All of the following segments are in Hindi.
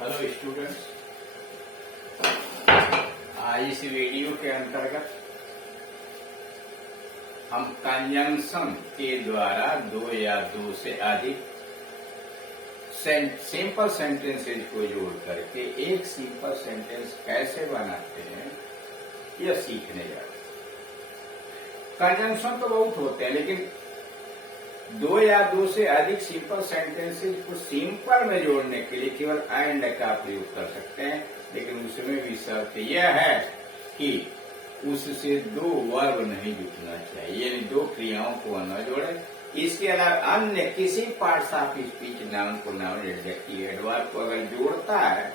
हेलो स्टूडेंट्स, आज इस वीडियो के अंतर्गत हम कंजंक्शन के द्वारा दो या दो से अधिक सिंपल सेंटेंसेज को जोड़ करके एक सिंपल सेंटेंस कैसे बनाते हैं यह सीखने जा रहे हैं। कंजंक्शन तो बहुत होते हैं, लेकिन दो या दो से अधिक सिंपल सेंटेंसेज को सिंपल में जोड़ने के लिए केवल एंड का प्रयोग कर सकते हैं, लेकिन उसमें भी शर्त यह है कि उससे दो वर्ब नहीं जुटना चाहिए, यानी दो क्रियाओं को न जोड़े। इसके अलावा अन्य किसी पार्ट्स ऑफ स्पीच नाउन को नाउन एडजेक्टिव एडवर्ब को अगर जोड़ता है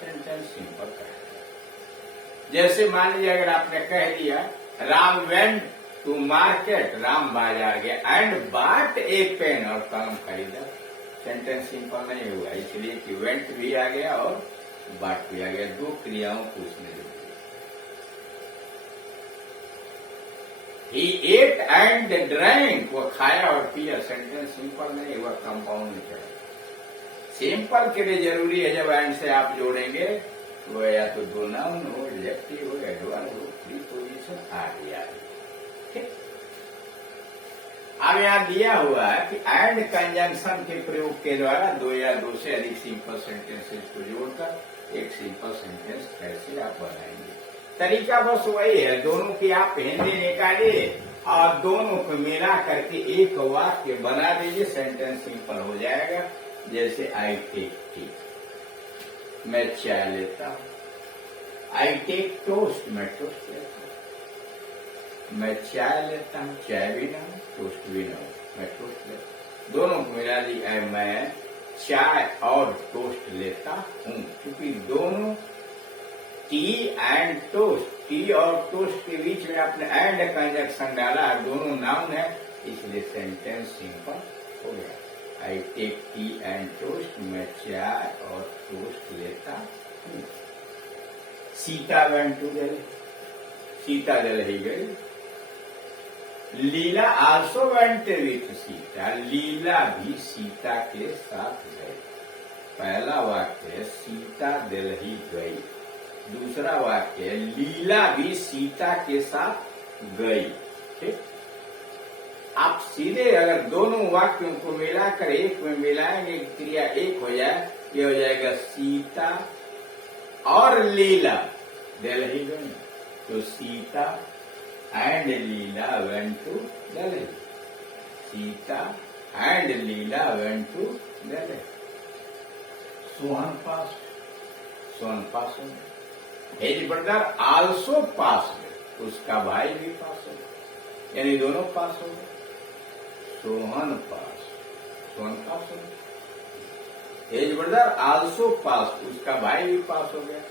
सेंटेंस सिंपल करेगा। जैसे मान लीजिए अगर आपने कह दिया Ram went to market, Ram बाजार गया, एंड बाट ए पेन, और कलम खरीदा, सेंटेंस सिंपल नहीं हुआ, इसलिए कि वेंट भी आ गया और बाट भी आ गया, दो क्रियाओं को उसने जोड़ दिया। ही एट एंड ड्रैंक, वो खाया और पिया, सेंटेंस सिंपल नहीं हुआ, कंपाउंड में चला। सिंपल के लिए जरूरी है जब एंड से आप जोड़ेंगे वो या तो दो नाउन हो, एडजेक्टिव हो, एडवर्ब हो, प्रीपोजिशन आ गया। अब यहाँ दिया हुआ है कि एंड कंजंक्शन के प्रयोग के द्वारा दो या दो से अधिक सिंपल सेंटेंसेस को जोड़कर एक सिंपल सेंटेंस कैसे आप बनाएंगे। तरीका बस वही है, दोनों की आप हिंदी निकालिए और दोनों को मिला करके एक वाक्य बना दीजिए, सेंटेंस सिंपल हो जाएगा। जैसे आई टेक टी, मैं चाय लेता हूं। आई टेक टोस्ट, मैं टोस्ट लेता हूं। मैं चाय लेता हूँ, चाय भी ना हो, टोस्ट भी ना हो, मैं टोस्ट लेता हूँ। दोनों को मिला दी, मैं चाय और टोस्ट लेता हूँ, क्योंकि दोनों टी एंड टोस्ट, टी और टोस्ट के बीच में आपने एंड कंजंक्शन डाला, दोनों नाउन है, इसलिए सेंटेंस सिंपल हो गया। I take tea and toast, मैं चाय और टोस्ट लेता हूँ। सीता वेंट टू दिल्ली, सीता दिल्ली गई। Leela also went with Sita, Leela भी सीता के साथ गई। पहला वाक्य है सीता दिल्ली गई, दूसरा वाक्य है लीला भी सीता के साथ गई। ठीक, आप सीधे अगर दोनों वाक्यों को मिलाकर एक में मिलाएंगे, क्रिया एक हो जाए, ये हो जाएगा सीता और लीला दिल्ली गई, तो Sita and Leela went to Delhi. Sita and Leela went to Delhi. Sohan passed. Sohan passed. His brother also passed. उसका भाई भी पास हो गया, यानी दोनों पास हो गए। सोहन पास, सोहन पास हो गया। His brother also passed, उसका भाई भी पास हो गया,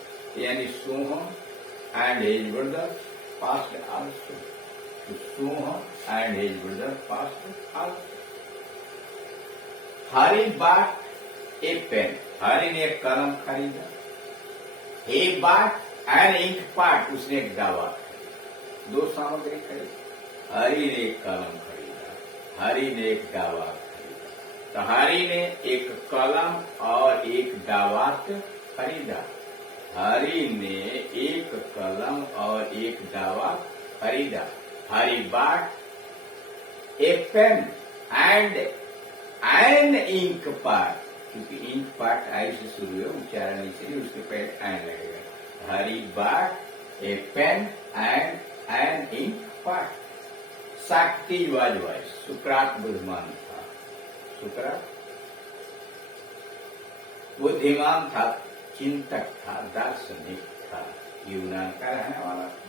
यानी Sohan and his brother passed also. So Sohan and his brother passed also. Hari bought a pen. Hari ने एक कलम खरीदा। He bought an ink pot. उसने एक दावा खरीदा। दो सामग्री खरीदी। हरि ने एक कलम खरीदा, हरि ने एक दावा खरीदा। तो हरि ने एक कलम और एक दावात खरीदा। हरि ने एक कलम और एक दावा खरीदा। Hari bought a pen and an ink pot, क्योंकि इंक पार्ट आई से शुरू है, उच्चारण इसलिए उसके पहले एन लगेगा। Hari bought a pen and an ink pot. Socrates was wise, सुकरात बुद्धिमान था। सुकरात बुद्धिमान था, चिंतक था, दार्शनिक था, यूनान का रहने वाला था।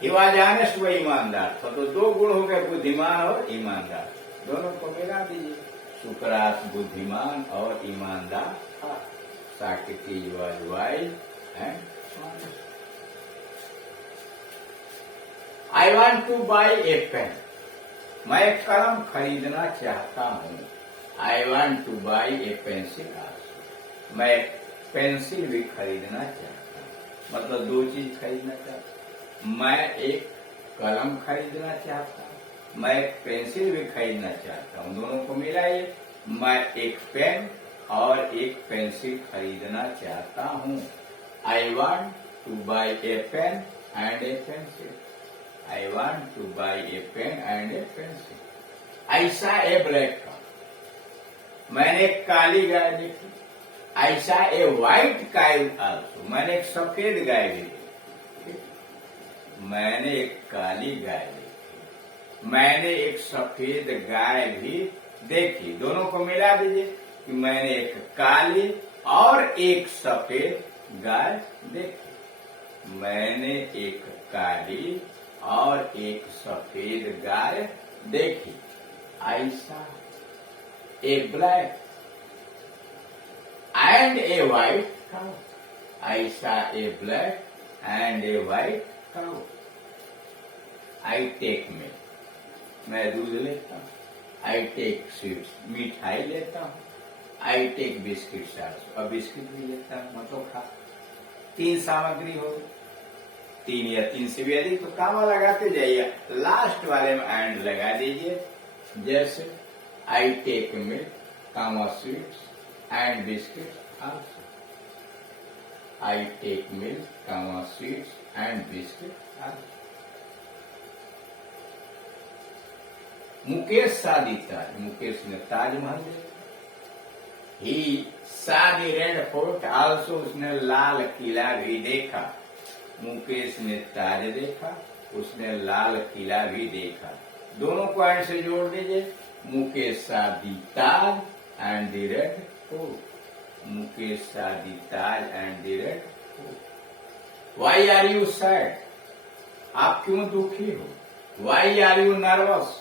हिवाजानस व ईमानदार था, तो दो गुण हो गए, बुद्धिमान और ईमानदार, दोनों को मिला दीजिए। सुकरात बुद्धिमान और ईमानदार था। Socrates was wise and honest. I want to buy a pen, मैं एक कलम खरीदना चाहता हूँ। I want to buy a pencil also, मैं पेंसिल भी खरीदना चाहता हूँ। मतलब दो चीज खरीदना चाहता हूँ, मैं एक कलम खरीदना चाहता हूँ, मैं एक पेंसिल भी खरीदना चाहता हूँ। दोनों को मिलाइए, मैं एक पेन और एक पेंसिल खरीदना चाहता हूँ। I want to buy a pen and a pencil. I want to buy a pen and a pencil. ऐसा ए ब्लैक का, मैंने एक काली गाय देखी। I saw a white guy also, मैंने एक सफेद गाय भी देखी। मैंने एक काली गाय देखी, मैंने एक सफेद गाय भी देखी। दोनों को मिला दीजिए कि मैंने एक काली और एक सफेद गाय देखी। मैंने एक काली और एक सफेद गाय देखी। I saw a black and a white cow. I saw a black and a white cow. I take milk, मैं दूध लेता हूँ। आई टेक स्वीट्स, मिठाई लेता हूँ। आई टेक बिस्किट आल्सो, अब बिस्किट भी लेता हूँ, मतलब खा। 3 सामग्री हो गई, 3 या 3 से भी अधिक, तो कामा लगाते जाइए। लास्ट वाले में एंड लगा दीजिए। जैसे I take milk, comma sweets and biscuit also. I take milk, comma sweets and biscuit also. Mukesh शादी ताज, मुकेश ने ताजमहल देखा। ही शादी रेड फोर्ट आल्सो, उसने लाल किला भी देखा। मुकेश ने ताज देखा, उसने लाल किला भी देखा। दोनों को एंड से जोड़ दीजिए। मुकेश शादी Taj and the Red Fort. Mukesh शादी Taj and the Red Fort. Why are you sad, आप क्यों दुखी हो? वाई आर यू नर्वस,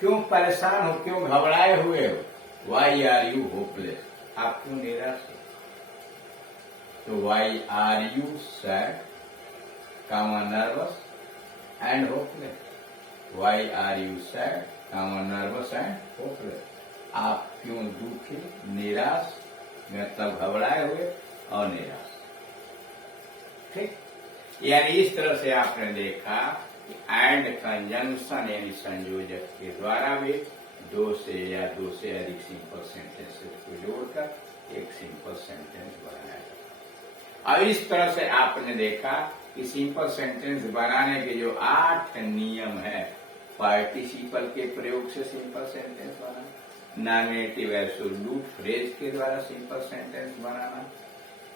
क्यों परेशान हो, क्यों घबराए हुए हो? वाई आर यू होपलेस, आप क्यों निराश हो? तो why are you sad, comma nervous and hopeless. Why are you sad, comma nervous and hopeless, आप क्यों दुखी, निराश, मतलब घबराए हुए और निराश। ठीक, यानी इस तरह से आपने देखा कि एंड कंजंक्शन यानी संयोजक के द्वारा भी 2 से या 2 से अधिक सिंपल सेंटेंसेस को जोड़कर एक सिंपल सेंटेंस बनाया। अब इस तरह से आपने देखा कि सिंपल सेंटेंस बनाने के जो 8 नियम है। पार्टिसिपल के प्रयोग से सिंपल सेंटेंस बनाना, नॉमिनेटिव एब्सोल्यूट फ्रेज के द्वारा सिंपल सेंटेंस बनाना,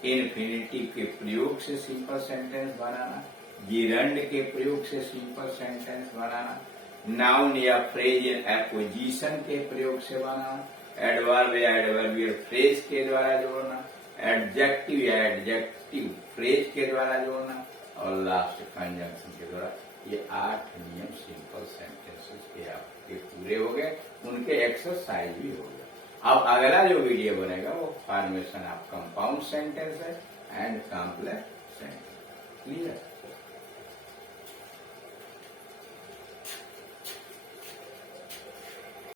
इन्फिनिटिव के प्रयोग से सिंपल सेंटेंस बनाना, जिरंड के प्रयोग से सिंपल सेंटेंस बनाना, नाउन या फ्रेज इन एपोजिशन के प्रयोग से बनाना, एडवर्ब या एडवर्बियल फ्रेज के द्वारा जोड़ना, एडजेक्टिव या एडजेक्टिव फ्रेज के द्वारा जोड़ना, और लास्ट कंजंक्शन के द्वारा। ये 8 नियम सिंपल सेंटेंसेस के आपके पूरे हो गए, उनके एक्सरसाइज भी हो गए। अब अगला जो वीडियो बनेगा वो फॉर्मेशन ऑफ कंपाउंड सेंटेंस है एंड कॉम्प्लेक्स सेंटेंस। क्लियर?